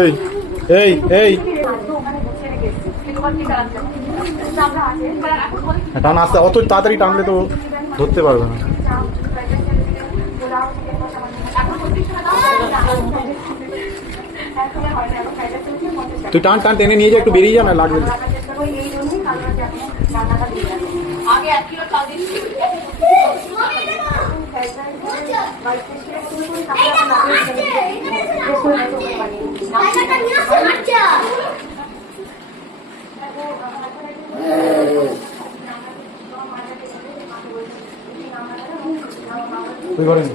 এই এই এই টান আসতে অত তাড়াতাড়ি টানলে তো ধরতে পারবে না। তুই টান টান টেনে নিয়ে যা, একটু বেরিয়ে যা, না লাগবে। তুই করেন।